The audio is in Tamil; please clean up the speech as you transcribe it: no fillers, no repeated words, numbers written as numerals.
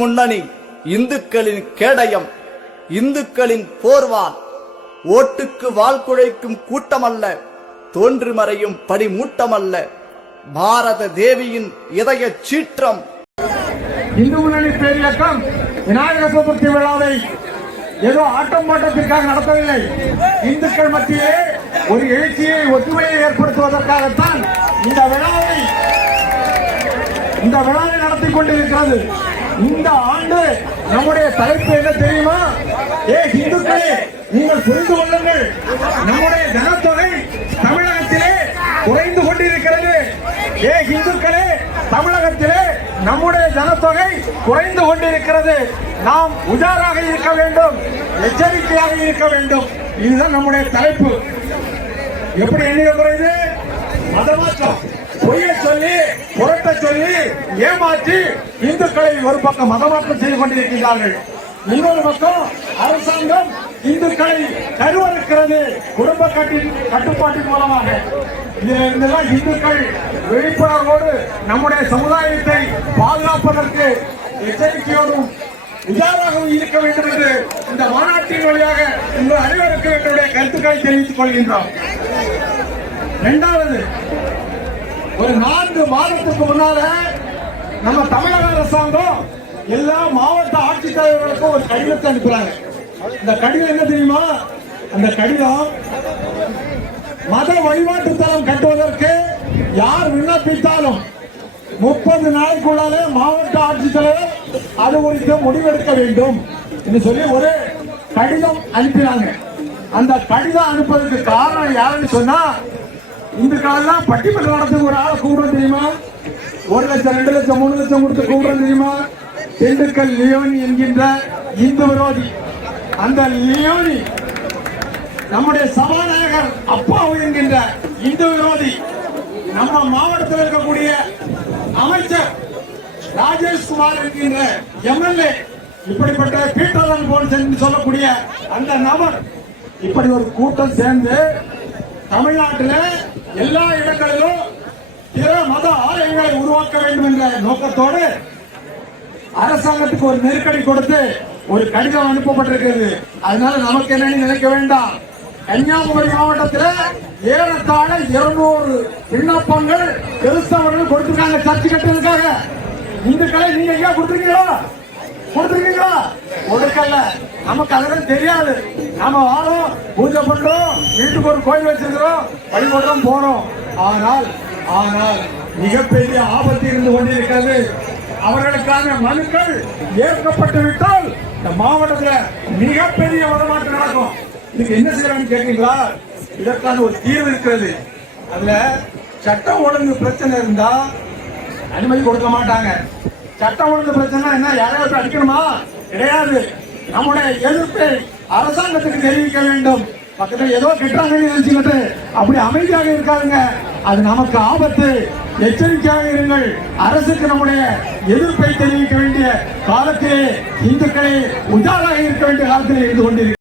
முன்னணி இந்துக்களின் கேடயம், இந்துக்களின் போர்வால், ஓட்டுக்கு வால் குழைக்கும் கூட்டமல்ல, தோன்றி மறையும் படிமூட்டமல்ல, பாரத தேவியின் இதய சீற்றம். இந்து முன்னணி பேரியக்கம் விநாயகர் சதுர்த்தி விழாவை ஏதோ ஆட்டம் பாட்டத்திற்காக நடத்தவில்லை. இந்துக்கள் மத்தியிலே ஒரு எழுச்சியை, ஒற்றுமையை ஏற்படுத்துவதற்காகத்தான் இந்த விழாவை நடத்தி கொண்டிருக்கிறது. இந்த ஆண்டு நம்முடைய தலைப்பு என்ன தெரியுமா? இந்துக்களே, நீங்கள் புரிந்து கொள்ளுங்கள், நம்முடைய ஜனத்தொகை தமிழகத்திலே குறைந்து கொண்டிருக்கிறது. இந்துக்களே, தமிழகத்திலே நம்முடைய ஜனத்தொகை குறைந்து கொண்டிருக்கிறது. நாம் உஜாராக இருக்க வேண்டும், எச்சரிக்கையாக இருக்க வேண்டும். இதுதான் நம்முடைய தலைப்பு. எப்படி எண்ணிக்கை குறையுது? மதமாற்றம், பொய்ய சொல்லி, புரட்ட சொல்லி, ஏமாற்றி இந்துக்களை ஒரு பக்கம் மதமாற்றம் செய்து கொண்டிருக்கிறார்கள். இன்னொரு பக்கம் அரசாங்கம் இந்துக்களை கருவறுக்கிறது குடும்ப கட்டுப்பாட்டின் மூலமாக. இதிலிருந்தெல்லாம் இந்துக்கள் விழிப்புணர்வோடு நம்முடைய சமுதாயத்தை பாதுகாப்பதற்கு எச்சரிக்கையோடும் உஜாராகவும் இருக்க வேண்டும் என்று இந்த மாநாட்டின் வழியாக உங்கள் அனைவருக்கு எங்களுடைய கருத்துக்களை தெரிவித்துக் கொள்கின்றோம். இரண்டாவது, ஒரு 4 மாதத்துக்கு முன்னால நம்ம தமிழக அரசாங்கம் எல்லா மாவட்ட ஆட்சித்தலைவர்களுக்கும் ஒரு கடிதத்தை அனுப்புறாங்க. இந்த கடிதம் என்ன தெரியுமா? அந்த கடிதம் மத வழிபாட்டு தலம் கட்டுவதற்கு யார் விண்ணப்பித்தாலும் 30 நாளைக்குள்ளாலே மாவட்ட ஆட்சித்தலைவர் அது குறித்து முடிவெடுக்க வேண்டும் என்று சொல்லி ஒரு கடிதம் அனுப்பினாங்க. அந்த கடிதம் அனுப்புவதற்கு காரணம் யாருன்னு சொன்னா, இந்த காலம் பட்டிமன்ற நடத்துக்கு ஒரு ஆளை கூப்பிடுறது தெரியுமா? 1 லட்சம், 2 லட்சம், 3 லட்சம் கொடுத்து கூப்பிடுறது தெரியுமா? திண்டுக்கல் லியோனி என்கின்ற இந்து விரோதி. அந்த லியோனி நம்முடைய சபாநாயகர் அப்பாவு என்கின்ற இந்து விரோதி. நம்ம மாவட்டத்தில் இருக்கக்கூடிய அமைச்சர் ராஜேஷ்குமார் என்கின்ற எம்எல்ஏ, இப்படிப்பட்ட பீட்டர் போல் சொல்லக்கூடிய அந்த நபர், இப்படி ஒரு கூட்டம் சேர்ந்து தமிழ்நாட்டில் எல்லா இடங்களிலும் பிற மத ஆலயங்களை உருவாக்க வேண்டும் என்ற நோக்கத்தோடு அரசாங்கத்துக்கு ஒரு நெருக்கடி கொடுத்து ஒரு கடிதம் அனுப்பப்பட்டிருக்கிறது. அதனால நமக்கு என்னன்னு நினைக்க வேண்டாம். கன்னியாகுமரி மாவட்டத்தில் ஏறத்தாழ 200 விண்ணப்பங்கள் கிறிஸ்தவர்கள் கொடுத்திருக்காங்க சர்ச்சை கட்டுறதுக்காக. இந்துக்களை நீங்க எங்க கொடுத்துருக்கீங்களா? கொடுக்கல. நமக்கு அதெல்லாம் தெரியாது. நாம வாழோம், பூஜை பண்றோம், வீட்டுக்கு ஒரு கோயில் வச்சிருக்கிறோம், வழிபடுறோம், போறோம். ஆனால் மிகப்பெரிய ஆபத்து இருந்து கொண்டிருக்கிறது. அவர்களுக்கான மனுக்கள் ஏற்கப்பட்டு விட்டால் இந்த மாவட்டத்தில் மிகப்பெரிய மதமாற்றம் நடக்கும். இதுக்கு என்ன செய்யறாங்க கேட்கீங்களா? இதற்கான ஒரு தீர்வு இருக்கிறது. அதுல சட்டம் ஒழுங்கு பிரச்சனை இருந்தா அனுமதி கொடுக்க மாட்டாங்க. சட்டம் ஒழுங்கு பிரச்சனை என்ன, யாரையாவது அடிக்கணுமா? கிடையாது. நம்முடைய எதிர்ப்பை அரசாங்கத்துக்கு தெரிவிக்க வேண்டும். பக்கத்தில் ஏதோ கெட்டாங்கன்னு நினைச்சுக்கிட்டு அப்படி அமைதியாக இருக்காருங்க, அது நமக்கு ஆபத்து. எச்சரிக்கையாக இருங்கள். அரசுக்கு நம்முடைய எதிர்ப்பை தெரிவிக்க வேண்டிய காலத்திலே, இந்துக்களை உஜாராக இருக்க வேண்டிய காலத்திலே இருந்து கொண்டிருக்கிறது.